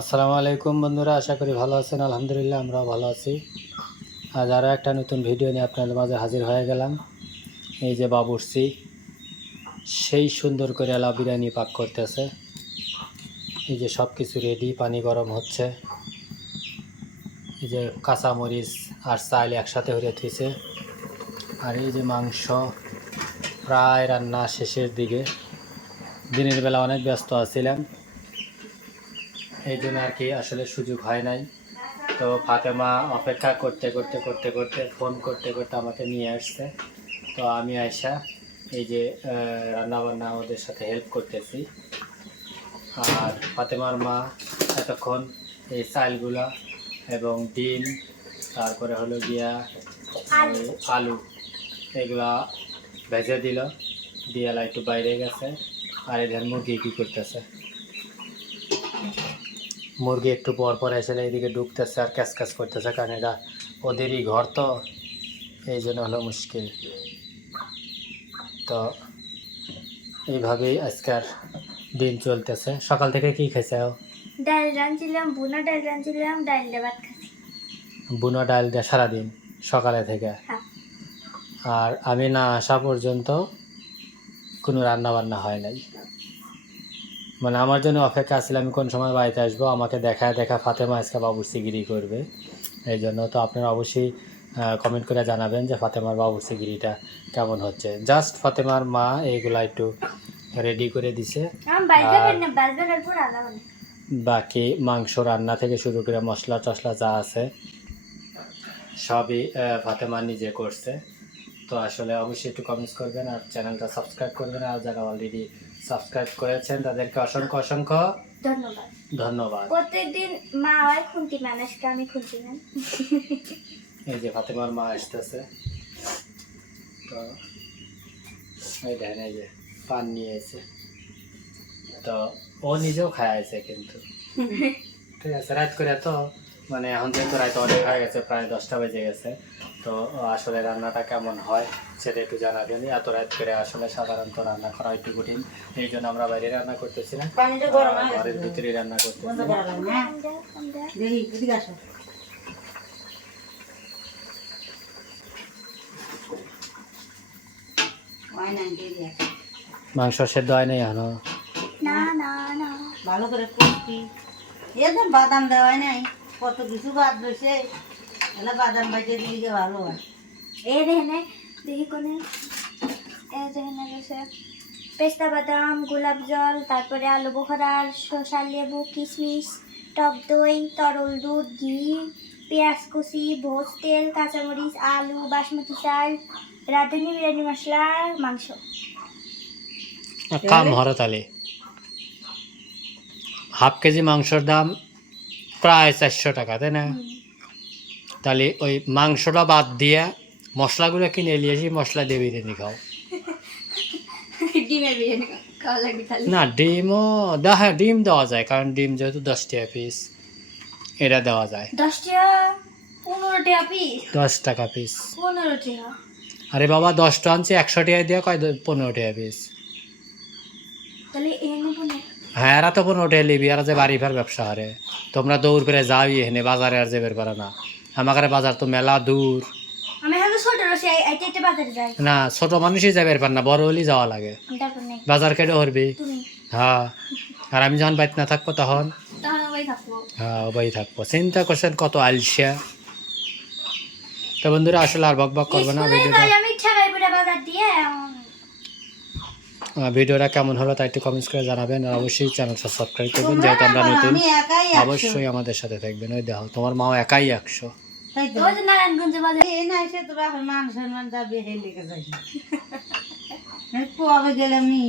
আসসালামু আলাইকুম বন্ধুরা, আশা করি ভালো আছেন। আলহামদুলিল্লাহ, আমরাও ভালো আছি। আজ আরও একটা নতুন ভিডিও নিয়ে আপনাদের মাঝে হাজির হয়ে গেলাম। এই যে বাবুর্চি, সেই সুন্দর করে আলা বিরিয়ানি পাক করতেছে। এই যে সব কিছু রেডি পানি গরম হচ্ছে। এই যে কাঁচামরিচ আর চাল একসাথে হয়ে থুইছে। আর এই যে মাংস প্রায় রান্না শেষের দিকে। দিনের বেলা অনেক ব্যস্ত আছিলাম। এই জন্য আর কি আসলে সুযোগ হয় নাই। তো ফাতেমা অপেক্ষা করতে করতে করতে করতে ফোন করতে করতে আমাকে নিয়ে আসছে। তো আমি আয়সা এই যে রান্নাবান্না ওদের সাথে হেল্প করতেছি। আর ফাতেমার মা এতক্ষণ এই চালগুলা এবং ডিম তারপরে হলো গিয়া আলু। এগুলা ভেজে দিল। দিয়ালা একটু বাইরে গেছে। আর এদের মুরগি কী করতেছে? মুরগি একটু পর পর এসে এইদিকে ঢুকতেছে আর ক্যাচ ক্যাচ করতেছে কারণ এটা ওদেরই ঘর তো এই জন্য হলো মুশকিল। তো এইভাবেই আজকার দিন চলতেছে। সকাল থেকে কি খেয়েছে ডাল রাঁধছিলাম বুনা ডাল রাঁধছিলাম ডাল দিয়ে ভাত খাচ্ছি। বুনো ডাল দিয়ে সারাদিন সকালে থেকে? হ্যাঁ। আর আমি না আসা পর্যন্ত কোনো রান্না বান্না হয় নাই। মানে আমার জন্য অপেক্ষা ছিল আমি কোন সময় বাড়িতে আসব? আমাকে দেখা দেখা ফাতেমা আজকে বাবুর্চিগিরি করবে। এই জন্য তো আপনারা অবশ্যই কমেন্ট করে জানাবেন যে ফাতেমার বাবুর্চিগিরিটা কেমন হচ্ছে। জাস্ট ফাতেমার মা এইগুলা একটু রেডি করে দিছে। বাকি মাংস রান্না থেকে শুরু করে মশলা টশলা যা আছে সবই ফাতেমা নিজে করছে। তো আসলে অবশ্যই একটু কমেন্টস করবেন আর চ্যানেলটা সাবস্ক্রাইব করবেন। আর যারা অলরেডি সাবস্ক্রাইব করেছেন তাদেরকে অসংখ্য অসংখ্য ধন্যবাদ। ধন্যবাদ। প্রত্যেকদিন মা হয় খুন্তি মানুষকে আমি খুন্তি ম্যান এই যে ফাতেমার মা আসতেছে। তো এই দেখেন এই যে পান নিয়ে এসে। তো ও নিজেও খাইছে কিন্তু। ঠিক আছে রাত করে তো মানে এখন যেহেতু রাত অনেক হয়ে গেছে প্রায় দশটা বেজে গেছে তো আসলে রান্নাটা কেমন হয় সেটা একটু জানাবেন এত রাত করে আসলে সাধারণত রান্না করা একটু কঠিন এই জন্য আমরা বাইরে রান্না করতেছি না। ঘরের ভিতরে রান্না করতেছি হ্যাঁ? মাংস সেদ্ধ হয় নাই এখনও? না না না। ভালো করে বাদাম দেওয়া নাই। কত কিছু বাদ রয়েছে এলা বাদাম বাইটে দিলে ভালো হয়। এই দেখেনে দেখি কোনে। এই দেখেনে রয়েছে পেস্তা বাদাম গোলাপ জল তারপরে আলু বোখরার শসা লেবু কিশমিশ টক দই তরল দুধ ঘি পেঁয়াজ কুচি ভোজ তেল কাঁচামরিচ আলু বাসমতি চাল রাঁধুনি বিরিয়ানি মশলা মাংস। কাম হরতালি হাফ কেজি মাংসর দাম প্রায় চারশো টাকা তাই না? তাহলে ওই মাংসটা বাদ দিয়ে মশলাগুলো কিনে নিয়ে এসে মশলা দিয়ে বিরিয়ানি খাও। না ডিমও দা হ্যাঁ ডিম দেওয়া যায় কারণ ডিম যেহেতু দশ টাকা পিস এটা দেওয়া যায়। দশ টাকা? পনেরো টাকা পিস দশ টাকা পিস পনেরো টাকা। আরে বাবা দশটা আনছি একশো টাকা দিয়ে কয় পনেরো টাকা পিস হ্যাঁ এরা তো পনেরো টাকা লিবি এরা যে বাড়ি ফের ব্যবসা হারে। তোমরা দৌড় করে যাও এখানে বাজারে আর যাবে পারে না। আমার বাজার তো মেলা দূর। না ছোট মানুষই যাবে পার না বড় হলেই যাওয়া লাগে। বাজার কেটে করবি হ্যাঁ। আর আমি যখন বাইতে না থাকব তখন? হ্যাঁ ওই থাকব। চিন্তা করছেন কত আলসিয়া। তো বন্ধুরা আসলে আর বক বক করবে না ভিডিওটা কাজ আমি ছাগাই পুরা বাজার দিয়ে উম, আহ, ভিডিওটা কেমন হলো তা একটু কমেন্টস করে জানাবেন আর অবশ্যই চ্যানেলটা সাবস্ক্রাইব করবেন যেহেতু আমরা নতুন। অবশ্যই আমাদের সাথে থাকবেন। ওই দেখো তোমার মাও একাই একশো। তাই তো? ওই যে নারায়ণগঞ্জে বাজার এই না এসে তোরা এখন মান সম্মান যাবে হে লেগে যাই কবে গেলাম নি।